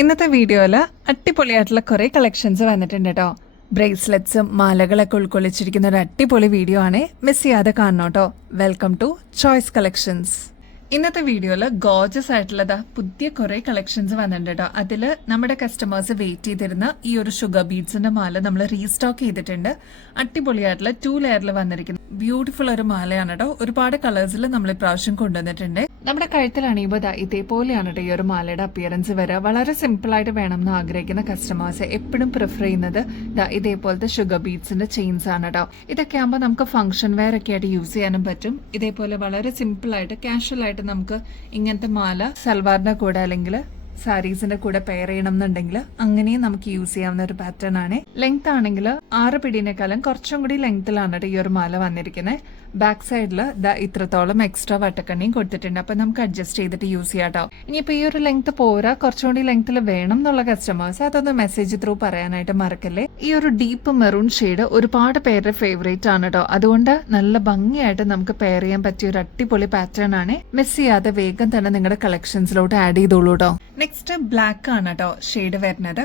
ഇന്നത്തെ വീഡിയോയില് അടിപൊളിയായിട്ടുള്ള കുറെ കളക്ഷൻസ് വന്നിട്ടുണ്ട് കേട്ടോ. ബ്രേസ്ലെറ്റ്സും മാലകളൊക്കെ ഉൾക്കൊള്ളിച്ചിരിക്കുന്ന ഒരു അടിപൊളി വീഡിയോ ആണ്. മിസ് ചെയ്യാതെ കാണണം കേട്ടോ. Welcome to Choice Collections. ഇന്നത്തെ വീഡിയോയില് ഗോർജസ് ആയിട്ടുള്ളതാ പുതിയ കുറെ കളക്ഷൻസ് വന്നിട്ടുണ്ട് കേട്ടോ. അതില് നമ്മുടെ കസ്റ്റമേഴ്സ് വെയിറ്റ് ചെയ്തിരുന്ന ഈ ഒരു ഷുഗർ ബീഡ്സിന്റെ മാല നമ്മൾ റീസ്റ്റോക്ക് ചെയ്തിട്ടുണ്ട്. അടിപൊളിയായിട്ടുള്ള 2 ലെയറിൽ വന്നിരിക്കുന്ന ബ്യൂട്ടിഫുൾ ഒരു മാലയാണ് കേട്ടോ. ഒരുപാട് കളേഴ്സിൽ നമ്മൾ ഇപ്രാവശ്യം കൊണ്ടുവന്നിട്ടുണ്ട്. നമ്മുടെ കഴുത്തിൽ അണിയുമ്പോൾ ഇതേപോലെയാണ് കേട്ടോ ഈ ഒരു മാലയുടെ അപ്പിയറൻസ് വരിക. വളരെ സിമ്പിൾ ആയിട്ട് വേണം എന്ന് ആഗ്രഹിക്കുന്ന കസ്റ്റമേഴ്സ് എപ്പോഴും പ്രിഫർ ചെയ്യുന്നത് ഇതേപോലത്തെ ഷുഗർ ബീഡ്സിന്റെ ചെയിൻസ് ആണ് കേട്ടോ. ഇതൊക്കെ ആകുമ്പോൾ നമുക്ക് ഫംഗ്ഷൻ വെയർ ഒക്കെ ആയിട്ട് യൂസ് ചെയ്യാനും പറ്റും. ഇതേപോലെ വളരെ സിമ്പിൾ ആയിട്ട് കാഷ്വൽ ആയിട്ട് നമുക്ക് ഇങ്ങനത്തെ മാല സൽവാറിന്റെ കൂടെ അല്ലെങ്കിൽ സാരീസിന്റെ കൂടെ പെയർ ചെയ്യണം എന്നുണ്ടെങ്കിൽ അങ്ങനെയും നമുക്ക് യൂസ് ചെയ്യാവുന്ന ഒരു പാറ്റേൺ ആണ്. ലെങ്ത് ആണെങ്കിൽ 6 പിടിനേക്കാളും കുറച്ചും കൂടി ലെങ്ത്തിലാണ് ഈ ഒരു മാല വന്നിരിക്കുന്നത്. ബാക്ക് സൈഡിൽ ഇത്രത്തോളം എക്സ്ട്രാ വട്ടക്കണ്ണിയും കൊടുത്തിട്ടുണ്ട്. അപ്പൊ നമുക്ക് അഡ്ജസ്റ്റ് ചെയ്തിട്ട് യൂസ് ചെയ്യാം കേട്ടോ. ഇനിയിപ്പോ ഈ ഒരു ലെങ്ത് പോരാ, കുറച്ചും കൂടി ലെങ്ത്തിൽ വേണം എന്നുള്ള കസ്റ്റമേഴ്സ് അതൊന്ന് മെസ്സേജ് ത്രൂ പറയാനായിട്ട് മറക്കല്ലേ. ഈ ഒരു ഡീപ്പ് മെറൂൺ ഷെയ്ഡ് ഒരുപാട് പേരുടെ ഫേവറേറ്റ് ആണ് കേട്ടോ. അതുകൊണ്ട് നല്ല ഭംഗിയായിട്ട് നമുക്ക് പെയർ ചെയ്യാൻ പറ്റിയ ഒരു അടിപൊളി പാറ്റേൺ ആണ്. മിസ് ചെയ്യാതെ വേഗം തന്നെ നിങ്ങളുടെ കളക്ഷൻസിലോട്ട് ആഡ് ചെയ്തോളൂ കേട്ടോ. നെക്സ്റ്റ് ബ്ലാക്ക് ആണ് കേട്ടോ ഷെയ്ഡ് വരുന്നത്.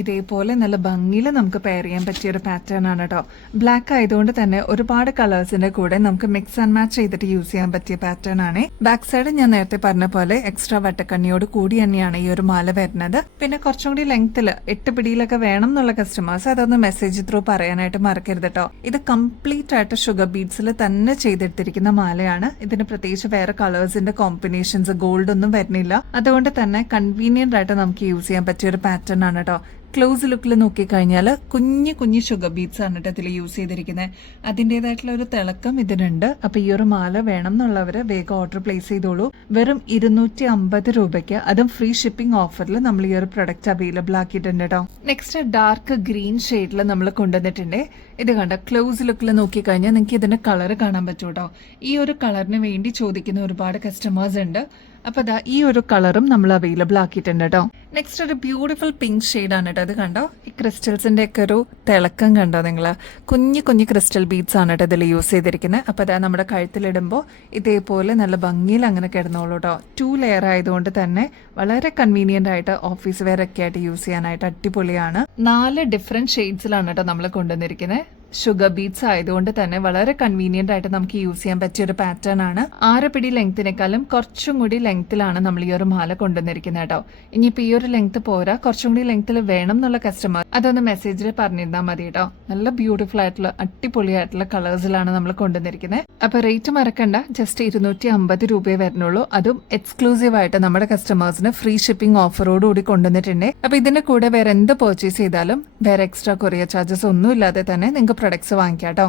ഇതേപോലെ നല്ല ഭംഗിയിൽ നമുക്ക് പെയർ ചെയ്യാൻ പറ്റിയ ഒരു പാറ്റേൺ ആണ് കേട്ടോ. ബ്ലാക്ക് ആയതുകൊണ്ട് തന്നെ ഒരുപാട് കളേഴ്സിന്റെ കൂടെ നമുക്ക് മിക്സ് ആൻഡ് മാച്ച് ചെയ്തിട്ട് യൂസ് ചെയ്യാൻ പറ്റിയ പാറ്റേൺ ആണ്. ബാക്ക് സൈഡ് ഞാൻ നേരത്തെ പറഞ്ഞ പോലെ എക്സ്ട്രാ വട്ടക്കണ്ണിയോട് കൂടി തന്നെയാണ് ഈ ഒരു മാല വരുന്നത്. പിന്നെ കുറച്ചും കൂടി ലെങ്ത്തിൽ 8 പിടിയിലൊക്കെ വേണം എന്നുള്ള കസ്റ്റമേഴ്സ് അതൊന്ന് മെസ്സേജ് ത്രൂ പറയാനായിട്ട് മറക്കരുത് കേട്ടോ. ഇത് കംപ്ലീറ്റ് ആയിട്ട് ഷുഗർ ബീഡ്സിൽ തന്നെ ചെയ്തെടുത്തിരിക്കുന്ന മാലയാണ്. ഇതിന് പ്രത്യേകിച്ച് വേറെ കളേഴ്സിന്റെ കോമ്പിനേഷൻസ് ഗോൾഡ് ഒന്നും വരുന്നില്ല. അതുകൊണ്ട് തന്നെ കൺവീനിയന്റ് ആയിട്ട് നമുക്ക് യൂസ് ചെയ്യാൻ പറ്റിയ ഒരു പാറ്റേൺ ആണ് കേട്ടോ. ക്ലോസ് ലുക്കിൽ നോക്കിക്കഴിഞ്ഞാൽ കുഞ്ഞു കുഞ്ഞു ഷുഗർ ബീഡ്സ് ആണ് ഇതിൽ യൂസ് ചെയ്തിരിക്കുന്നത്. അതിൻ്റെതായിട്ടുള്ള ഒരു തിളക്കം ഇതിനുണ്ട്. അപ്പൊ ഈ ഒരു മാല വേണം എന്നുള്ളവര് വേഗം ഓർഡർ പ്ലേസ് ചെയ്തോളൂ. വെറും 250 രൂപയ്ക്ക്, അതും ഫ്രീ ഷിപ്പിംഗ് ഓഫറിൽ നമ്മൾ ഈ ഒരു പ്രൊഡക്റ്റ് അവൈലബിൾ ആക്കിയിട്ടുണ്ട് കേട്ടോ. നെക്സ്റ്റ് ഡാർക്ക് ഗ്രീൻ ഷെയ്ഡിൽ നമ്മൾ കൊണ്ടുവന്നിട്ടുണ്ട്. ഇത് കണ്ട ക്ലോസ് ലുക്കിൽ നോക്കിക്കഴിഞ്ഞാൽ നിങ്ങൾക്ക് ഇതിന്റെ കളർ കാണാൻ പറ്റും കേട്ടോ. ഈ ഒരു കളറിന് വേണ്ടി ചോദിക്കുന്ന ഒരുപാട് കസ്റ്റമേഴ്സ് ഉണ്ട്. അപ്പൊ ഈ ഒരു കളറും നമ്മൾ അവൈലബിൾ ആക്കിയിട്ടുണ്ട് കേട്ടോ. നെക്സ്റ്റ് ഒരു ബ്യൂട്ടിഫുൾ പിങ്ക് ഷെയ്ഡ് ആണ് കേട്ടോ. ഇത് കണ്ടോ, ഈ ക്രിസ്റ്റൽസിന്റെ ഒക്കെ ഒരു തിളക്കം കണ്ടോ നിങ്ങള്. കുഞ്ഞു കുഞ്ഞു ക്രിസ്റ്റൽ ബീഡ്സ് ആണ് കേട്ടോ ഇതിൽ യൂസ് ചെയ്തിരിക്കുന്നത്. അപ്പൊ നമ്മുടെ കഴുത്തിലിടുമ്പോൾ ഇതേപോലെ നല്ല ഭംഗിയിൽ അങ്ങനെ കിടന്നോളൂ കേട്ടോ. 2 ലെയർ ആയതുകൊണ്ട് തന്നെ വളരെ കൺവീനിയന്റ് ആയിട്ട് ഓഫീസ് വെയർ ഒക്കെ ആയിട്ട് യൂസ് ചെയ്യാനായിട്ട് അടിപൊളിയാണ്. 4 ഡിഫറെന്റ് ഷെയ്ഡ്സിലാണ് കേട്ടോ നമ്മൾ കൊണ്ടുവന്നിരിക്കുന്നത്. ഷുഗർ ബീഡ്സ് ആയതുകൊണ്ട് തന്നെ വളരെ കൺവീനിയന്റ് ആയിട്ട് നമുക്ക് യൂസ് ചെയ്യാൻ പറ്റിയ ഒരു പാറ്റേൺ ആണ്. 6 പിടി ലെങ്ത്തിനേക്കാളും കുറച്ചും കൂടി ലെങ്ത്തിലാണ് നമ്മൾ ഈ ഒരു മാല കൊണ്ടുവന്നിരിക്കുന്നത് കേട്ടോ. ഇനിയിപ്പോ ഈ ഒരു ലെങ്ത് പോരാ, കുറച്ചും കൂടി ലെങ്ത്തിൽ വേണം എന്നുള്ള കസ്റ്റമർ അതൊന്ന് മെസ്സേജിൽ പറഞ്ഞിരുന്നാൽ മതി കേട്ടോ. നല്ല ബ്യൂട്ടിഫുൾ ആയിട്ടുള്ള അടിപൊളിയായിട്ടുള്ള കളേഴ്സിലാണ് നമ്മൾ കൊണ്ടുവന്നിരിക്കുന്നത്. അപ്പൊ റേറ്റ് മറക്കണ്ട, ജസ്റ്റ് 250 രൂപയെ വരുന്നുള്ളൂ. അതും എക്സ്ക്ലൂസീവ് ആയിട്ട് നമ്മുടെ കസ്റ്റമേഴ്സിന് ഫ്രീ ഷിപ്പിംഗ് ഓഫറോട് കൂടി കൊണ്ടുവന്നിട്ടുണ്ട്. അപ്പൊ ഇതിന്റെ കൂടെ വേറെ എന്ത് പർച്ചേസ് ചെയ്താലും വേറെ എക്സ്ട്രാ കൊറിയർ ചാർജസ് ഒന്നും ഇല്ലാതെ തന്നെ നിങ്ങൾക്ക് പ്രൊഡക്ട്സ് വാങ്ങിക്കാം കേട്ടോ.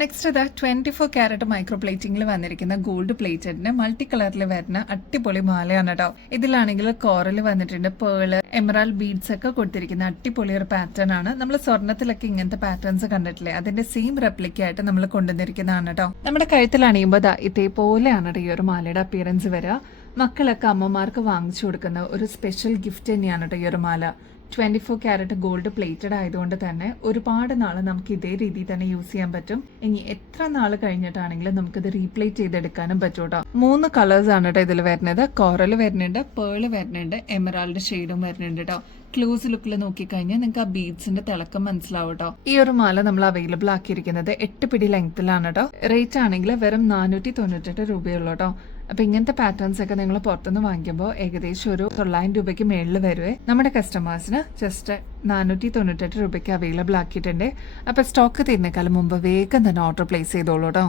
നെക്സ്റ്റ് 24 ക്യാരറ്റ് മൈക്രോ പ്ലേറ്റിംഗിൽ വന്നിരിക്കുന്ന ഗോൾഡ് പ്ലേറ്റഡിന് മൾട്ടി കളറിൽ വരുന്ന അടിപൊളി മാലയാണ് കേട്ടോ. ഇതിലാണെങ്കിൽ കോറൽ വന്നിട്ടുണ്ട്, പേള്, എമറാൾഡ് ബീഡ്സ് ഒക്കെ കൊടുത്തിരിക്കുന്ന അടിപൊളി ഒരു പാറ്റേൺ ആണ്. നമ്മൾ സ്വർണ്ണത്തിലൊക്കെ ഇങ്ങനത്തെ പാറ്റേൺസ് കണ്ടിട്ടില്ലേ, അതിന്റെ സെയിം റെപ്ലിക്ക ആയിട്ട് നമ്മൾ കൊണ്ടുവന്നിരിക്കുന്നതാണ് കേട്ടോ. നമ്മുടെ കഴുത്തിൽ അണിയുമ്പോൾ ഇതേപോലെയാണ് ഈ ഒരു മാലയുടെ അപ്പിയറൻസ് വരിക. മക്കളൊക്കെ അമ്മമാർക്ക് വാങ്ങിച്ചു കൊടുക്കുന്ന ഒരു സ്പെഷ്യൽ ഗിഫ്റ്റ് തന്നെയാണ് കേട്ടോ ഈ ഒരു മാല. 24 ക്യാരറ്റ് ഗോൾഡ് പ്ലേറ്റഡ് ആയതുകൊണ്ട് തന്നെ ഒരുപാട് നാള് നമുക്ക് ഇതേ രീതിയിൽ തന്നെ യൂസ് ചെയ്യാൻ പറ്റും. ഇനി എത്ര നാൾ കഴിഞ്ഞിട്ടാണെങ്കിലും നമുക്കിത് റീപ്ലേറ്റ് ചെയ്തെടുക്കാനും പറ്റും കേട്ടോ. 3 കളേഴ്സ് ആണ് കേട്ടോ ഇതിൽ വരുന്നത്. കോറൽ വരുന്നുണ്ട്, പേള് വരുന്നുണ്ട്, എമറാൾഡ് ഷെയ്ഡും വരുന്നുണ്ട് കേട്ടോ. ക്ലോസ് ലുക്കിൽ നോക്കിക്കഴിഞ്ഞാൽ നിങ്ങൾക്ക് ആ ബീഡ്സിന്റെ തിളക്കം മനസ്സിലാവും കേട്ടോ. ഈ ഒരു മാല നമ്മൾ അവൈലബിൾ ആക്കിയിരിക്കുന്നത് 8 പിടി ലെങ്ത്തിലാണ് കേട്ടോ. റേറ്റ് ആണെങ്കിൽ വെറും 498 രൂപയുള്ളൂ കേട്ടോ. അപ്പൊ ഇങ്ങനത്തെ പാറ്റേൺസ് ഒക്കെ നിങ്ങൾ പുറത്തുനിന്ന് വാങ്ങിക്കുമ്പോൾ ഏകദേശം ഒരു 900 രൂപയ്ക്ക് മേളിൽ വരുവേ. നമ്മുടെ കസ്റ്റമേഴ്സിന് ജസ്റ്റ് 498 രൂപയ്ക്ക് അവൈലബിൾ ആക്കിയിട്ടുണ്ട്. അപ്പൊ സ്റ്റോക്ക് തീരുന്നേക്കാളും മുമ്പ് വേഗം തന്നെ ഓർഡർ പ്ലേസ് ചെയ്തോളൂ കേട്ടോ.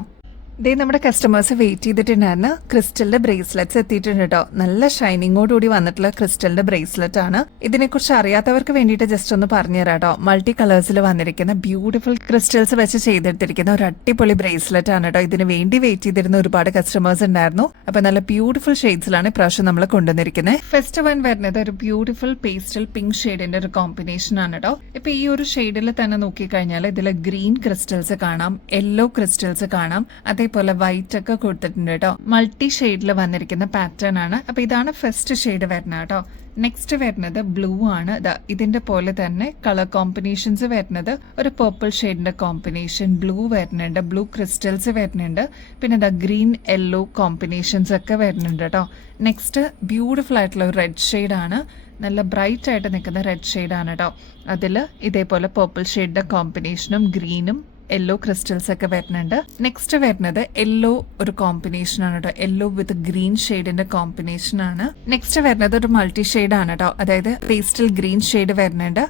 ഇതേ നമ്മുടെ കസ്റ്റമേഴ്സ് വെയിറ്റ് ചെയ്തിട്ടുണ്ടായിരുന്നു. ക്രിസ്റ്റലിന്റെ ബ്രേസ്ലെറ്റ്സ് എത്തിയിട്ടുണ്ട് കേട്ടോ. നല്ല ഷൈനിങ്ങോടുകൂടി വന്നിട്ടുള്ള ക്രിസ്റ്റലിന്റെ ബ്രേസ്ലെറ്റ് ആണ്. ഇതിനെക്കുറിച്ച് അറിയാത്തവർക്ക് വേണ്ടിയിട്ട് ജസ്റ്റ് ഒന്ന് പറഞ്ഞുതരാം കേട്ടോ. മൾട്ടി കളേഴ്സിൽ വന്നിരിക്കുന്ന ബ്യൂട്ടിഫുൾ ക്രിസ്റ്റൽസ് വെച്ച് ചെയ്തെടുത്തിരിക്കുന്ന ഒരു അടിപൊളി ബ്രേസ്ലെറ്റ് ആണ് കേട്ടോ. ഇതിന് വേണ്ടി വെയിറ്റ് ചെയ്തിരുന്ന ഒരുപാട് കസ്റ്റമേഴ്സ് ഉണ്ടായിരുന്നു. അപ്പൊ നല്ല ബ്യൂട്ടിഫുൾ ഷെയ്ഡ്സിലാണ് ഇപ്രാവശ്യം നമ്മൾ കൊണ്ടുവന്നിരിക്കുന്നത്. ഫസ്റ്റ് വൺ വരുന്നത് ഒരു ബ്യൂട്ടിഫുൾ പേസ്റ്റൽ പിങ്ക് ഷെയ്ഡിന്റെ ഒരു കോമ്പിനേഷൻ ആണ് കേട്ടോ. ഇപ്പൊ ഈ ഒരു ഷെയ്ഡിൽ തന്നെ നോക്കിക്കഴിഞ്ഞാൽ ഇതിൽ ഗ്രീൻ ക്രിസ്റ്റൽസ് കാണാം, യെല്ലോ ക്രിസ്റ്റൽസ് കാണാം, അതേപോലെ ഇതേപോലെ വൈറ്റ് ഒക്കെ കൊടുത്തിട്ടുണ്ട് കേട്ടോ. മൾട്ടി ഷെയ്ഡിൽ വന്നിരിക്കുന്ന പാറ്റേൺ ആണ്. അപ്പൊ ഇതാണ് ഫസ്റ്റ് ഷെയ്ഡ് വരുന്നത് കേട്ടോ. നെക്സ്റ്റ് വരുന്നത് ബ്ലൂ ആണ്. ഇതിന്റെ പോലെ തന്നെ കളർ കോമ്പിനേഷൻസ് വരുന്നത് ഒരു പർപ്പിൾ ഷെയ്ഡിന്റെ കോമ്പിനേഷൻ, ബ്ലൂ വരുന്നുണ്ട്, ബ്ലൂ ക്രിസ്റ്റൽസ് വരുന്നുണ്ട്, പിന്നെ ഗ്രീൻ യെല്ലോ കോമ്പിനേഷൻസ് ഒക്കെ വരുന്നുണ്ട് കേട്ടോ. നെക്സ്റ്റ് ബ്യൂട്ടിഫുൾ ആയിട്ടുള്ള ഒരു റെഡ് ഷെയ്ഡ് ആണ്. നല്ല ബ്രൈറ്റ് ആയിട്ട് നിൽക്കുന്ന റെഡ് ഷെയ്ഡ് ആണ് കേട്ടോ. അതിൽ ഇതേപോലെ പർപ്പിൾ ഷെയ്ഡിന്റെ കോമ്പിനേഷനും ഗ്രീനും യെല്ലോ ക്രിസ്റ്റൽസ് ഒക്കെ വരുന്നുണ്ട്. നെക്സ്റ്റ് വരുന്നത് യെല്ലോ ഒരു കോമ്പിനേഷൻ ആണ് കേട്ടോ. യെല്ലോ വിത്ത് ഗ്രീൻ ഷെയ്ഡിന്റെ കോമ്പിനേഷൻ ആണ്. നെക്സ്റ്റ് വരുന്നത് ഒരു മൾട്ടി ഷെയ്ഡ് ആണ് കേട്ടോ. അതായത് പേസ്റ്റൽ ഗ്രീൻ ഷെയ്ഡ് വരുന്നുണ്ട്,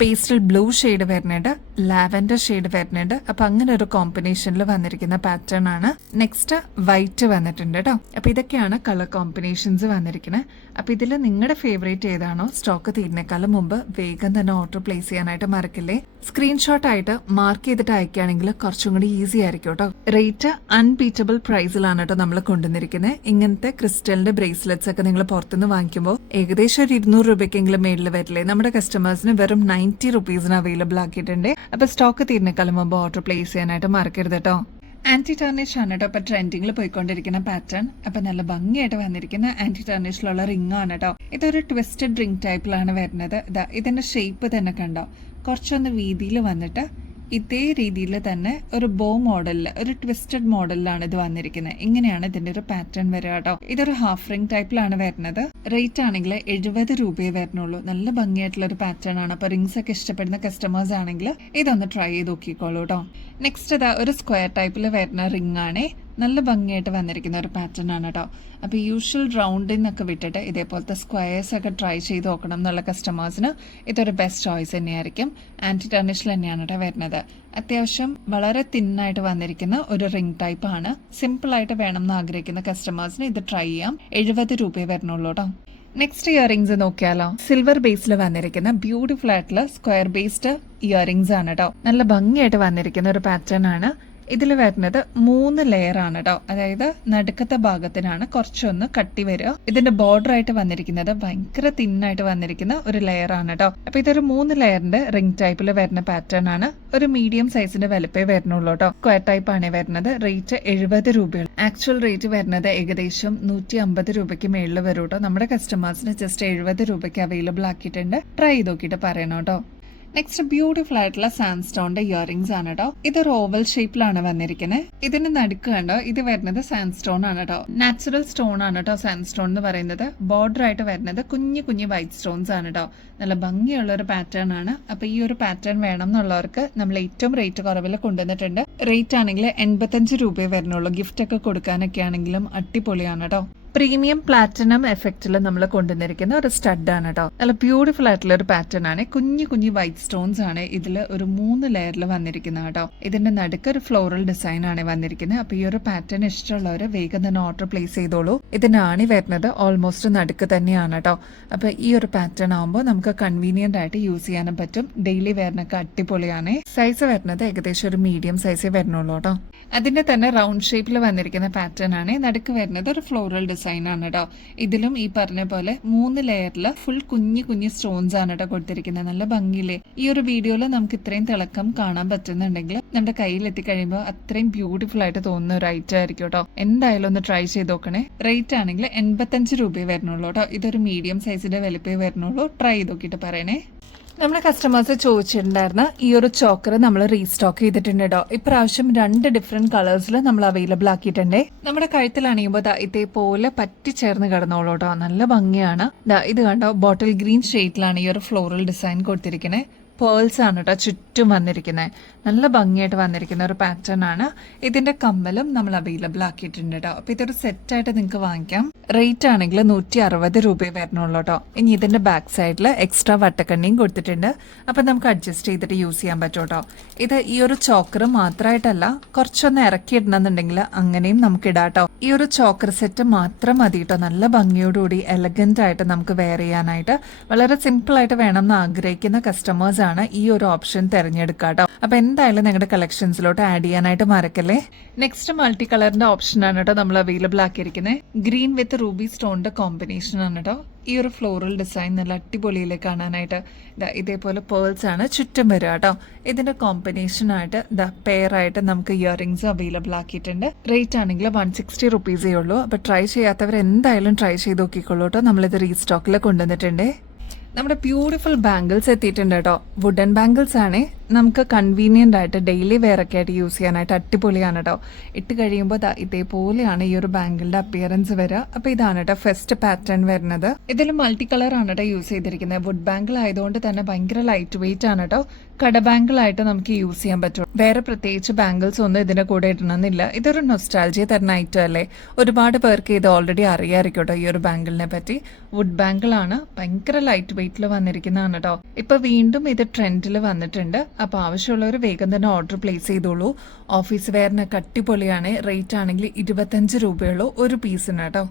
പേസ്റ്റൽ ബ്ലൂ ഷെയ്ഡ് വരുന്നുണ്ട്, ലാവൻഡർ ഷെയ്ഡ് വരുന്നുണ്ട്. അപ്പൊ അങ്ങനെ ഒരു കോമ്പിനേഷനിൽ വന്നിരിക്കുന്ന പാറ്റേൺ ആണ്. നെക്സ്റ്റ് വൈറ്റ് വന്നിട്ടുണ്ട് കേട്ടോ. അപ്പൊ ഇതൊക്കെയാണ് കളർ കോമ്പിനേഷൻസ് വന്നിരിക്കുന്നത്. അപ്പൊ ഇതിൽ നിങ്ങളുടെ ഫേവറേറ്റ് ഏതാണോ സ്റ്റോക്ക് തീരുന്നേക്കാളും മുമ്പ് വേഗം തന്നെ ഓർഡർ പ്ലേസ് ചെയ്യാനായിട്ട് മറക്കില്ലേ. സ്ക്രീൻഷോട്ട് ആയിട്ട് മാർക്ക് ചെയ്തിട്ട് അയക്കുകയാണെങ്കിൽ കുറച്ചും കൂടി ഈസി ആയിരിക്കും കേട്ടോ. റേറ്റ് അൺബീറ്റബിൾ പ്രൈസിലാണ് കേട്ടോ നമ്മൾ കൊണ്ടുവന്നിരിക്കുന്നത്. ഇങ്ങനത്തെ ക്രിസ്റ്റലിന്റെ ബ്രേസ്ലെറ്റ്സ് ഒക്കെ നിങ്ങൾ പുറത്തുനിന്ന് വാങ്ങിക്കുമ്പോൾ ഏകദേശം ഒരു 200 രൂപയ്ക്കെങ്കിലും മേളിൽ വരില്ലേ. നമ്മുടെ കസ്റ്റമേഴ്സിന് വെറും 90 റുപ്പീസിന് അവൈലബിൾ ആക്കിയിട്ടുണ്ട്. അപ്പൊ സ്റ്റോക്ക് തീരുന്നേക്കാളും മുമ്പ് ഓർഡർ പ്ലേസ് ചെയ്യാനായിട്ട് മറക്കരുത് കേട്ടോ. ആന്റി ടർണിഷ് ആണ് കേട്ടോ ഇപ്പൊ ട്രെൻഡിങ്ങിൽ പോയിക്കൊണ്ടിരിക്കുന്ന പാറ്റേൺ. അപ്പൊ നല്ല ഭംഗിയായിട്ട് വന്നിരിക്കുന്ന ആന്റി ടർണിഷിലുള്ള റിംഗ് ആണ് കേട്ടോ. ഇതൊരു ട്വിസ്റ്റഡ് റിംഗ് ടൈപ്പിലാണ് വരുന്നത്. ഇതിന്റെ ഷേപ്പ് തന്നെ കണ്ടോ, കുറച്ചൊന്ന് വീതിയിൽ വന്നിട്ട് ഇതേ രീതിയിൽ തന്നെ ഒരു ബോ മോഡലിൽ, ഒരു ട്വിസ്റ്റഡ് മോഡലിലാണ് ഇത് വന്നിരിക്കുന്നത്. ഇങ്ങനെയാണ് ഇതിന്റെ ഒരു പാറ്റേൺ വരിക കേട്ടോ. ഇതൊരു ഹാഫ് റിംഗ് ടൈപ്പിലാണ് വരുന്നത്. റേറ്റ് ആണെങ്കിൽ 70 രൂപയെ വരുന്നുള്ളൂ. നല്ല ഭംഗിയായിട്ടുള്ള ഒരു പാറ്റേൺ ആണ്. അപ്പൊ റിംഗ്സ് ഒക്കെ ഇഷ്ടപ്പെടുന്ന കസ്റ്റമേഴ്സ് ആണെങ്കിൽ ഇതൊന്ന് ട്രൈ ചെയ്ത് നോക്കിക്കോളൂ കേട്ടോ. നെക്സ്റ്റ് ഒരു സ്ക്വയർ ടൈപ്പിൽ വരുന്ന റിംഗ് ആണ്. നല്ല ഭംഗിയായിട്ട് വന്നിരിക്കുന്ന ഒരു പാറ്റേൺ ആണ് കേട്ടോ. അപ്പൊ യൂഷ്വൽ റൗണ്ടിൽ നിന്നൊക്കെ വിട്ടിട്ട് ഇതേപോലത്തെ സ്ക്വയേഴ്സ് ഒക്കെ ട്രൈ ചെയ്ത് നോക്കണം എന്നുള്ള കസ്റ്റമേഴ്സിന് ഇതൊരു ബെസ്റ്റ് ചോയ്സ് തന്നെയായിരിക്കും. ആന്റി ടർണിഷിൽ തന്നെയാണ് കേട്ടോ വരുന്നത്. അത്യാവശ്യം വളരെ തിന്നായിട്ട് വന്നിരിക്കുന്ന ഒരു റിംഗ് ടൈപ്പ് ആണ്. സിമ്പിൾ ആയിട്ട് വേണം എന്ന് ആഗ്രഹിക്കുന്ന കസ്റ്റമേഴ്സിന് ഇത് ട്രൈ ചെയ്യാം. 70 രൂപയെ വരുന്നുള്ളൂ കേട്ടോ. നെക്സ്റ്റ് ഇയറിംഗ്സ് നോക്കിയാലോ. സിൽവർ ബേസിൽ വന്നിരിക്കുന്ന ബ്യൂട്ടിഫുൾ ആയിട്ടുള്ള സ്ക്വയർ ബേസ്ഡ് ഇയറിംഗ്സ് ആണ് കേട്ടോ. നല്ല ഭംഗിയായിട്ട് വന്നിരിക്കുന്ന ഒരു പാറ്റേൺ ആണ്. ഇതിൽ വരുന്നത് 3 ലെയർ ആണ് കേട്ടോ. അതായത് നടുക്കത്തെ ഭാഗത്തിനാണ് കുറച്ചൊന്ന് കട്ടി വരിക. ഇതിന്റെ ബോർഡർ ആയിട്ട് വന്നിരിക്കുന്നത് ഭയങ്കര തിന്നായിട്ട് വന്നിരിക്കുന്ന ഒരു ലെയർ ആണ് കേട്ടോ. അപ്പൊ ഇതൊരു 3 ലെയറിന്റെ റിംഗ് ടൈപ്പിൽ വരുന്ന പാറ്റേൺ ആണ്. ഒരു മീഡിയം സൈസിന്റെ വലുപ്പേ വരുന്നുള്ളൂ കേട്ടോ. സ്ക്വയർ ടൈപ്പ് ആണ് വരുന്നത്. റേറ്റ് 70 രൂപയാണ്. ആക്ച്വൽ റേറ്റ് വരുന്നത് ഏകദേശം 150 രൂപയ്ക്ക് മേളിൽ വരും കേട്ടോ. നമ്മുടെ കസ്റ്റമേഴ്സിന് ജസ്റ്റ് 70 രൂപയ്ക്ക് അവൈലബിൾ ആക്കിയിട്ടുണ്ട്. ട്രൈ ചെയ്ത് നോക്കിയിട്ട് പറയണം കേട്ടോ. നെക്സ്റ്റ് ബ്യൂട്ടിഫുൾ ആയിട്ടുള്ള സാൻഡ് സ്റ്റോണിന്റെ ഇയറിംഗ്സ് ആണ് കേട്ടോ. ഇതൊരു ഓവൽ ഷേപ്പിലാണ് വന്നിരിക്കുന്നത്. ഇതിന്റെ നടുക്ക് കണ്ടോ, ഇത് വരുന്നത് സാൻഡ് സ്റ്റോൺ ആണ് കേട്ടോ. നാച്ചുറൽ സ്റ്റോൺ ആണ് കേട്ടോ സാൻഡ് സ്റ്റോൺ എന്ന് പറയുന്നത്. ബോർഡർ ആയിട്ട് വരുന്നത് കുഞ്ഞു കുഞ്ഞു വൈറ്റ് സ്റ്റോൺസ് ആണ് കേട്ടോ. നല്ല ഭംഗിയുള്ള ഒരു പാറ്റേൺ ആണ്. അപ്പൊ ഈ ഒരു പാറ്റേൺ വേണം എന്നുള്ളവർക്ക് നമ്മൾ ഏറ്റവും റേറ്റ് കുറവിൽ കൊണ്ടുവന്നിട്ടുണ്ട്. റേറ്റ് ആണെങ്കിൽ 85 രൂപയെ വരുന്നുള്ളൂ. ഗിഫ്റ്റ് ഒക്കെ കൊടുക്കാനൊക്കെ ആണെങ്കിലും അടിപൊളിയാണ് കേട്ടോ. പ്രീമിയം പ്ലാറ്റിനം എഫക്റ്റിൽ നമ്മൾ കൊണ്ടുവന്നിരിക്കുന്ന ഒരു സ്റ്റഡ് ആണ് കേട്ടോ. നല്ല ബ്യൂട്ടിഫുൾ ആയിട്ടുള്ള ഒരു പാറ്റേൺ ആണ്. കുഞ്ഞു കുഞ്ഞു വൈറ്റ് സ്റ്റോൺസ് ആണ് ഇതിൽ ഒരു 3 ലെയറിൽ വന്നിരിക്കുന്നത് കേട്ടോ. ഇതിന്റെ നടുക്ക് ഒരു ഫ്ലോറൽ ഡിസൈൻ ആണ് വന്നിരിക്കുന്നത്. അപ്പൊ ഈ ഒരു പാറ്റേൺ ഇഷ്ടമുള്ളവര് വേഗം തന്നെ ഓർഡർ പ്ലേസ് ചെയ്തോളൂ. ഇതിന്റെ ആണി വരുന്നത് ഓൾമോസ്റ്റ് നടുക്ക് തന്നെയാണ് കേട്ടോ. അപ്പൊ ഈ ഒരു പാറ്റേൺ ആകുമ്പോൾ നമുക്ക് കൺവീനിയന്റ് ആയിട്ട് യൂസ് ചെയ്യാനും പറ്റും. ഡെയിലി വെയറിനൊക്കെ അടിപൊളിയാണ്. സൈസ് വരുന്നത് ഏകദേശം ഒരു മീഡിയം സൈസേ വരുന്നുള്ളൂ കേട്ടോ. അതിന്റെ തന്നെ റൗണ്ട് ഷേപ്പിൽ വന്നിരിക്കുന്ന പാറ്റേൺ ആണ്. നടുക്ക് വരുന്നത് ഒരു ഫ്ലോറൽ ഡിസൈൻ ആണ് കേട്ടോ. ഇതിലും ഈ പറഞ്ഞ പോലെ 3 ലെയറിൽ ഫുൾ കുഞ്ഞു കുഞ്ഞു സ്റ്റോൺസ് ആണ് കേട്ടോ കൊടുത്തിരിക്കുന്നത്. നല്ല ഭംഗിയില്ലേ. ഈ ഒരു വീഡിയോയിൽ നമുക്ക് ഇത്രയും തിളക്കം കാണാൻ പറ്റുന്നുണ്ടെങ്കിൽ നമ്മുടെ കയ്യിൽ എത്തിക്കഴിയുമ്പോൾ അത്രയും ബ്യൂട്ടിഫുൾ ആയിട്ട് തോന്നുന്ന ഒരു ഐറ്റം ആയിരിക്കും കേട്ടോ. എന്തായാലും ഒന്ന് ട്രൈ ചെയ്ത് നോക്കണേ. റേറ്റ് ആണെങ്കിൽ 85 രൂപയെ വരുന്നുള്ളൂ കേട്ടോ. ഇതൊരു മീഡിയം സൈസിന്റെ വലുപ്പേ വരുന്നുള്ളൂ. ട്രൈ ചെയ്ത് നോക്കിയിട്ട് പറയണേ. നമ്മുടെ കസ്റ്റമേഴ്സ് ചോദിച്ചിട്ടുണ്ടായിരുന്ന ഈ ഒരു ചോക്കർ നമ്മൾ റീസ്റ്റോക്ക് ചെയ്തിട്ടുണ്ട് കേട്ടോ. ഇപ്രാവശ്യം 2 ഡിഫറെന്റ് കളേഴ്സിൽ നമ്മൾ അവൈലബിൾ ആക്കിയിട്ടുണ്ട്. നമ്മുടെ കഴുത്തിൽ അണിയുമ്പോൾ ഇതേപോലെ പറ്റിച്ചേർന്ന് കിടന്നോളൂ കേട്ടോ. നല്ല ഭംഗിയാണ്. ഇത് കണ്ടോ, ബോട്ടിൽ ഗ്രീൻ ഷെയ്ഡിലാണ് ഈ ഒരു ഫ്ലോറൽ ഡിസൈൻ കൊടുത്തിരിക്കുന്നത്. പേൾസ് ആണ് കേട്ടോ ചുറ്റും വന്നിരിക്കുന്നത്. നല്ല ഭംഗിയായിട്ട് വന്നിരിക്കുന്ന ഒരു പാറ്റേൺ ആണ്. ഇതിന്റെ കമ്മലും നമ്മൾ അവൈലബിൾ ആക്കിയിട്ടുണ്ട് കേട്ടോ. അപ്പൊ ഇതൊരു സെറ്റായിട്ട് നിങ്ങൾക്ക് വാങ്ങിക്കാം. റേറ്റ് ആണെങ്കിൽ 160 രൂപയെ വരുന്നുള്ളൂ കേട്ടോ. ഇനി ഇതിന്റെ ബാക്ക് സൈഡിൽ എക്സ്ട്രാ വട്ടക്കണ്ണിയും കൊടുത്തിട്ടുണ്ട്. അപ്പൊ നമുക്ക് അഡ്ജസ്റ്റ് ചെയ്തിട്ട് യൂസ് ചെയ്യാൻ പറ്റും കേട്ടോ. ഇത് ഈ ഒരു ചോക്കർ മാത്രമായിട്ടല്ല, കുറച്ചൊന്ന് ഇറക്കി ഇടണമെന്നുണ്ടെങ്കിൽ അങ്ങനെയും നമുക്ക് ഇടാം കേട്ടോ. ഈ ഒരു ചോക്കർ സെറ്റ് മാത്രം മതി കേട്ടോ. നല്ല ഭംഗിയോടുകൂടി എലഗന്റ് ആയിട്ട് നമുക്ക് വെയർ ചെയ്യാനായിട്ട്. വളരെ സിമ്പിൾ ആയിട്ട് വേണം എന്ന് ആഗ്രഹിക്കുന്ന കസ്റ്റമേഴ്സ് ആണ് ഈ ഒരു ഓപ്ഷൻ തിരഞ്ഞെടുക്കുക കേട്ടോ. അപ്പൊ എന്തായാലും നിങ്ങളുടെ കളക്ഷൻസിലോട്ട് ആഡ് ചെയ്യാനായിട്ട് മറക്കല്ലേ. നെക്സ്റ്റ് മൾട്ടി കളറിന്റെ ഓപ്ഷൻ ആണ് കേട്ടോ നമ്മൾ അവൈലബിൾ ആക്കിയിരിക്കുന്നത്. ഗ്രീൻ വിത്ത് റൂബി സ്റ്റോണിന്റെ കോമ്പിനേഷൻ ആണ് കേട്ടോ. ഈ ഒരു ഫ്ലോറൽ ഡിസൈൻ നല്ല അടിപൊളിയിലെ കാണാനായിട്ട് ഇതേപോലെ പേൾസ് ആണ് ചുറ്റും വരിക കേട്ടോ. ഇതിന്റെ കോമ്പിനേഷൻ ആയിട്ട് പെയർ ആയിട്ട് നമുക്ക് ഇയറിംഗ്സ് അവൈലബിൾ ആക്കിയിട്ടുണ്ട്. റേറ്റ് ആണെങ്കിൽ 160 റുപ്പീസേ ഉള്ളൂ. അപ്പൊ ട്രൈ ചെയ്യാത്തവർ എന്തായാലും ട്രൈ ചെയ്ത് നോക്കിക്കോളൂ കേട്ടോ. നമ്മളിത് റീസ്റ്റോക്കിൽ കൊണ്ടുവന്നിട്ടുണ്ട്. നമ്മുടെ ബ്യൂട്ടിഫുൾ ബാംഗിൾസ് എത്തിയിട്ടുണ്ട് കേട്ടോ. വുഡൻ ബാംഗിൾസ് ആണ്. നമുക്ക് കൺവീനിയൻ്റ് ആയിട്ട് ഡെയിലി വെയർ ഒക്കെ ആയിട്ട് യൂസ് ചെയ്യാനായിട്ട് അടിപൊളിയാണ് കേട്ടോ. ഇട്ട് കഴിയുമ്പോൾ ഇതേപോലെയാണ് ഈ ഒരു ബാംഗിളിന്റെ അപ്പിയറൻസ് വരിക. അപ്പൊ ഇതാണ് കേട്ടോ ഫസ്റ്റ് പാറ്റേൺ വരുന്നത്. ഇതിൽ മൾട്ടി കളർ ആണ് കേട്ടോ യൂസ് ചെയ്തിരിക്കുന്നത്. വുഡ് ബാംഗിൾ ആയതുകൊണ്ട് തന്നെ ഭയങ്കര ലൈറ്റ് വെയിറ്റ് ആണ് കേട്ടോ. കട ബാംഗിൾ ആയിട്ട് നമുക്ക് യൂസ് ചെയ്യാൻ പറ്റും. വേറെ പ്രത്യേകിച്ച് ബാംഗിൾസ് ഒന്നും ഇതിന്റെ കൂടെ ഇടണമെന്നില്ല. ഇതൊരു നൊസ്റ്റാൾജിയ തരുന്ന ഐറ്റം അല്ലേ. ഒരുപാട് പേർക്ക് ഇത് ഓൾറെഡി അറിയാമായിരിക്കും കേട്ടോ ഈ ഒരു ബാംഗിളിനെ പറ്റി. വുഡ് ബാംഗിൾ ആണ്, ഭയങ്കര ലൈറ്റ് വെയിറ്റിൽ വന്നിരിക്കുന്നതാണ് കേട്ടോ. ഇപ്പൊ വീണ്ടും ഇത് ട്രെൻഡിൽ വന്നിട്ടുണ്ട്. അപ്പൊ ആവശ്യമുള്ളവർ വേഗം തന്നെ ഓർഡർ പ്ലേസ് ചെയ്തോളൂ. ഓഫീസ് വെയറിനൊക്കെ അടിപൊളിയാണ്. റേറ്റ് ആണെങ്കിൽ 25 രൂപയുള്ളൂ ഒരു പീസിന് കേട്ടോ.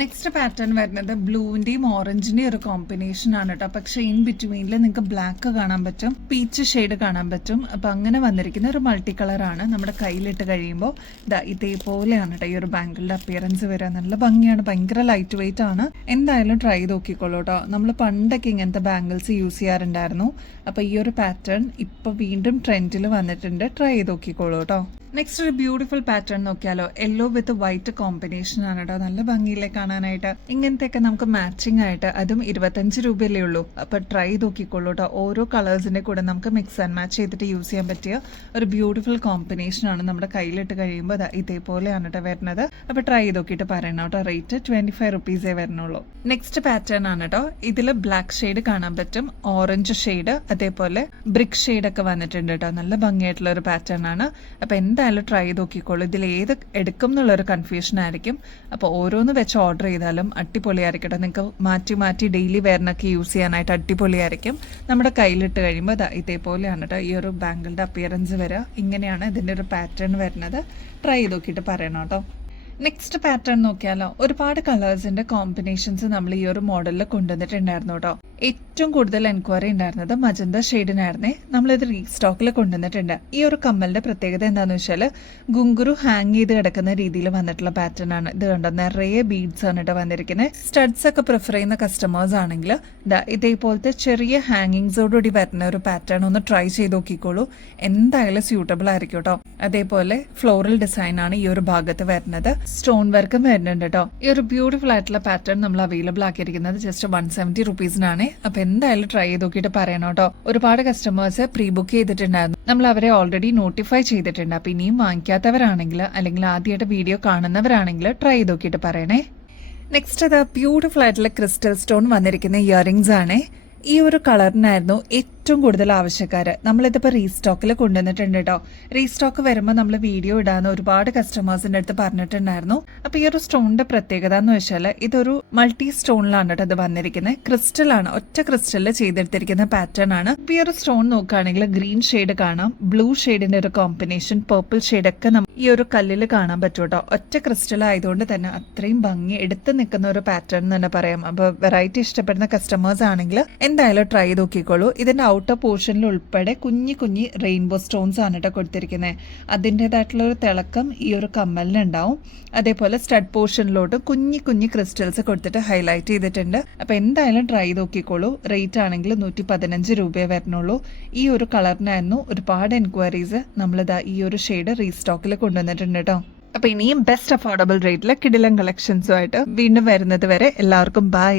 നെക്സ്റ്റ് പാറ്റേൺ വരുന്നത് ബ്ലൂവിന്റെയും ഓറഞ്ചിന്റെയും ഒരു കോമ്പിനേഷൻ ആണ് കേട്ടോ. പക്ഷെ ഇൻ ബിറ്റ്വീനിൽ നിങ്ങൾക്ക് ബ്ലാക്ക് കാണാൻ പറ്റും, പീച്ച് ഷെയ്ഡ് കാണാൻ പറ്റും. അപ്പൊ അങ്ങനെ വന്നിരിക്കുന്ന ഒരു മൾട്ടി കളർ ആണ്. നമ്മുടെ കയ്യിലിട്ട് കഴിയുമ്പോൾ ഇതേപോലെയാണ് കേട്ടോ ഈ ഒരു ബാംഗിളിന്റെ അപ്പിയറൻസ് വരിക. നല്ല ഭംഗിയാണ്, ഭയങ്കര ലൈറ്റ് വെയിറ്റ് ആണ്. എന്തായാലും ട്രൈ ചെയ്ത് നോക്കിക്കോളൂ കേട്ടോ. നമ്മൾ പണ്ടൊക്കെ ഇങ്ങനത്തെ ബാംഗിൾസ് യൂസ് ചെയ്യാറുണ്ടായിരുന്നു. അപ്പൊ ഈ ഒരു പാറ്റേൺ ഇപ്പൊ വീണ്ടും ട്രെൻഡിൽ വന്നിട്ടുണ്ട്. ട്രൈ ചെയ്ത് നോക്കിക്കോളൂ കേട്ടോ. നെക്സ്റ്റ് ഒരു ബ്യൂട്ടിഫുൾ പാറ്റേൺ നോക്കിയാലോ. യെല്ലോ വിത്ത് വൈറ്റ് കോമ്പിനേഷൻ ആണ് കേട്ടോ. നല്ല ഭംഗിയിലെ കാണാനായിട്ട്. ഇങ്ങനത്തെയൊക്കെ നമുക്ക് മാച്ചിങ് ആയിട്ട് അതും 25 രൂപയല്ലേ ഉള്ളൂ. അപ്പൊ ട്രൈ നോക്കിക്കോളൂ കേട്ടോ. ഓരോ കളേഴ്സിന്റെ കൂടെ നമുക്ക് മിക്സ് ആൻഡ് മാച്ച് ചെയ്തിട്ട് യൂസ് ചെയ്യാൻ പറ്റിയ ഒരു ബ്യൂട്ടിഫുൾ കോമ്പിനേഷൻ ആണ്. നമ്മുടെ കയ്യിലിട്ട് കഴിയുമ്പോൾ ഇതേപോലെയാണ് കേട്ടോ വരുന്നത്. അപ്പൊ ട്രൈ ചെയ്ത് നോക്കിയിട്ട് പറയണം കേട്ടോ. റേറ്റ് 25 റുപ്പീസേ വരുന്നുള്ളൂ. നെക്സ്റ്റ് പാറ്റേൺ ആണ് കേട്ടോ. ഇതിൽ ബ്ലാക്ക് ഷെയ്ഡ് കാണാൻ പറ്റും, ഓറഞ്ച് ഷെയ്ഡ്, അതേപോലെ ബ്രിക്ക് ഷെയ്ഡ് ഒക്കെ വന്നിട്ടുണ്ട് കേട്ടോ. നല്ല ഭംഗിയായിട്ടുള്ള ഒരു പാറ്റേൺ ആണ്. അപ്പൊ എന്തായാലും ട്രൈ ചെയ്ത് നോക്കിക്കോളൂ. ഇതിൽ ഏത് എടുക്കും എന്നുള്ളൊരു കൺഫ്യൂഷൻ ആയിരിക്കും. അപ്പോൾ ഓരോന്ന് വെച്ച് ഓർഡർ ചെയ്താലും അടിപൊളിയായിരിക്കും. നിങ്ങൾക്ക് മാറ്റി മാറ്റി ഡെയിലി വെയറിനൊക്കെ യൂസ് ചെയ്യാനായിട്ട് അടിപൊളിയായിരിക്കും. നമ്മുടെ കയ്യിലിട്ട് കഴിയുമ്പോൾ ഇതേപോലെയാണ് കേട്ടോ ഈ ഒരു ബാംഗിളിന്റെ അപ്പിയറൻസ് വരിക. ഇങ്ങനെയാണ് ഇതിന്റെ ഒരു പാറ്റേൺ വരുന്നത്. ട്രൈ ചെയ്ത് നോക്കിയിട്ട് പറയണം കേട്ടോ. നെക്സ്റ്റ് പാറ്റേൺ നോക്കിയാലോ. ഒരുപാട് കളേഴ്സിന്റെ കോമ്പിനേഷൻസ് നമ്മൾ ഈ ഒരു മോഡലിൽ കൊണ്ടുവന്നിട്ടുണ്ടായിരുന്നു കേട്ടോ. ഏറ്റവും കൂടുതൽ എൻക്വയറി ഉണ്ടായിരുന്നത് മജന്ത ഷെയ്ഡിനായിരുന്നേ. നമ്മളിത് റീസ്റ്റോക്കിൽ കൊണ്ടുവന്നിട്ടുണ്ട്. ഈ ഒരു കമ്മലിന്റെ പ്രത്യേകത എന്താണെന്ന് വെച്ചാൽ ഗുങ്കുരു ഹാങ് ചെയ്ത് കിടക്കുന്ന രീതിയിൽ വന്നിട്ടുള്ള പാറ്റേൺ ആണ്. ഇത് കണ്ടോ, നിറയെ ബീഡ്സ് ആണ് കേട്ടോ വന്നിരിക്കുന്നത്. സ്റ്റഡ്സ് ഒക്കെ പ്രിഫർ ചെയ്യുന്ന കസ്റ്റമേഴ്സ് ആണെങ്കിൽ ഇതേപോലത്തെ ചെറിയ ഹാങ്ങിങ്സോടുകൂടി വരുന്ന ഒരു പാറ്റേൺ ഒന്ന് ട്രൈ ചെയ്ത് നോക്കിക്കോളൂ. എന്തായാലും സ്യൂട്ടബിൾ ആയിരിക്കും കേട്ടോ. അതേപോലെ ഫ്ലോറൽ ഡിസൈൻ ആണ് ഈ ഒരു ഭാഗത്ത് വരുന്നത്. സ്റ്റോൺ വർക്കും വരുന്നുണ്ട് കേട്ടോ. ഈ ഒരു ബ്യൂട്ടിഫുൾ ആയിട്ടുള്ള പാറ്റേൺ നമ്മൾ അവൈലബിൾ ആക്കിയിരിക്കുന്നത് ജസ്റ്റ് 170 റുപ്പീസിനാണ്. അപ്പൊ എന്തായാലും ട്രൈ ചെയ്ത് നോക്കിയിട്ട് പറയണം കേട്ടോ. ഒരുപാട് കസ്റ്റമേഴ്സ് പ്രീ ബുക്ക് ചെയ്തിട്ടുണ്ടായിരുന്നു. നമ്മൾ അവരെ ഓൾറെഡി നോട്ടിഫൈ ചെയ്തിട്ടുണ്ട്. അപ്പൊ ഇനിയും വാങ്ങിക്കാത്തവരാണെങ്കിൽ അല്ലെങ്കിൽ ആദ്യമായിട്ട് വീഡിയോ കാണുന്നവരാണെങ്കിൽ ട്രൈ ചെയ്ത് നോക്കിയിട്ട് പറയണേ. നെക്സ്റ്റ് അത് ബ്യൂട്ടിഫുൾ ആയിട്ടുള്ള ക്രിസ്റ്റൽ സ്റ്റോൺ വന്നിരിക്കുന്ന ഇയറിംഗ്സ് ആണ്. ഈ ഒരു കളറിനായിരുന്നു ഏറ്റവും കൂടുതൽ ആവശ്യക്കാര്. നമ്മളിതിപ്പോൾ റീസ്റ്റോക്കിൽ കൊണ്ടുവന്നിട്ടുണ്ട് കേട്ടോ. റീസ്റ്റോക്ക് വരുമ്പോൾ നമ്മൾ വീഡിയോ ഇടാന്ന് ഒരുപാട് കസ്റ്റമേഴ്സിന്റെ അടുത്ത് പറഞ്ഞിട്ടുണ്ടായിരുന്നു. അപ്പൊ ഈ ഒരു സ്റ്റോണിന്റെ പ്രത്യേകത എന്ന് വെച്ചാൽ ഇതൊരു മൾട്ടി സ്റ്റോണിലാണ് കേട്ടോ ഇത് വന്നിരിക്കുന്നത്. ക്രിസ്റ്റൽ ആണ്, ഒറ്റ ക്രിസ്റ്റലിൽ ചെയ്തെടുത്തിരിക്കുന്ന പാറ്റേൺ ആണ്. ഇപ്പൊ ഈ ഒരു സ്റ്റോൺ നോക്കുകയാണെങ്കിൽ ഗ്രീൻ ഷെയ്ഡ് കാണാം, ബ്ലൂ ഷെയ്ഡിന്റെ ഒരു കോമ്പിനേഷൻ, പേർപ്പിൾ ഷെയ്ഡ് ഒക്കെ ഈ ഒരു കല്ലിൽ കാണാൻ പറ്റും കേട്ടോ. ഒറ്റ ക്രിസ്റ്റൽ ആയതുകൊണ്ട് തന്നെ അത്രയും ഭംഗി എടുത്ത് നിൽക്കുന്ന ഒരു പാറ്റേൺ എന്ന് തന്നെ പറയാം. അപ്പൊ വെറൈറ്റി ഇഷ്ടപ്പെടുന്ന കസ്റ്റമേഴ്സ് ആണെങ്കിൽ എന്തായാലും ട്രൈ ചെയ്ത് നോക്കിക്കോളൂ. ഇതിന്റെ ഔട്ടർ പോർഷനിൽ ഉൾപ്പെടെ കുഞ്ഞി കുഞ്ഞി റെയിൻബോ സ്റ്റോൺസ് ആണ് കേട്ടോ കൊടുത്തിരിക്കുന്നത്. അതിൻ്റെതായിട്ടുള്ള ഒരു തിളക്കം ഈ ഒരു കമ്മലിനുണ്ടാവും. അതേപോലെ സ്റ്റഡ് പോർഷനിലോട്ട് കുഞ്ഞി കുഞ്ഞി ക്രിസ്റ്റൽസ് കൊടുത്തിട്ട് ഹൈലൈറ്റ് ചെയ്തിട്ടുണ്ട്. അപ്പൊ എന്തായാലും ട്രൈ ചെയ്ത് നോക്കിക്കോളൂ. റേറ്റ് ആണെങ്കിൽ 115 രൂപയെ വരുന്നുള്ളൂ. ഈ ഒരു കളറിനായിരുന്നു ഒരുപാട് എൻക്വയറീസ്. നമ്മളിതാ ഈ ഒരു ഷെയ്ഡ് റീസ്റ്റോക്കിൽ കൊണ്ടുവന്നിട്ടുണ്ട് കേട്ടോ. അപ്പൊ ഇനിയും ബെസ്റ്റ് അഫോർഡബിൾ റേറ്റിലെ കിടിലൻ കളക്ഷൻസുമായിട്ട് വീണ്ടും വരുന്നത് വരെ എല്ലാവർക്കും ബൈ.